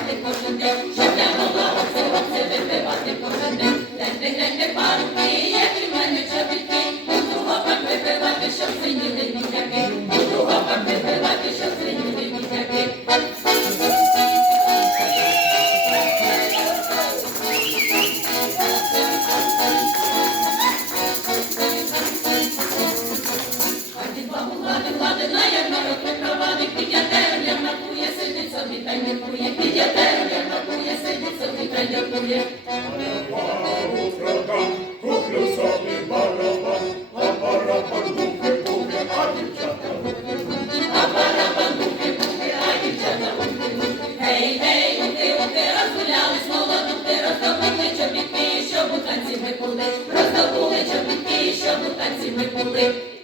Ah, depois eu. калякує, підете, лякує, сидить собі калякує. Пару продам, а барабан бухи бухи, а дівчата. А барабан бухи а дівчата. Гей, гей, гуки гуки, розгулялись, молодуки, роздобули щоб у танці ми були. Роздобули чобітки, щоб у танці ми були.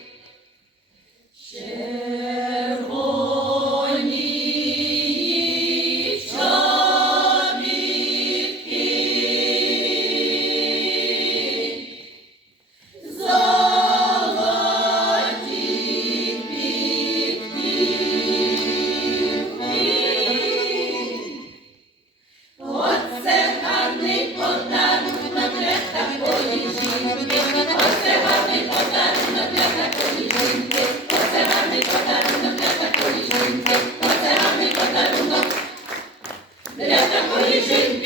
Jesteś mój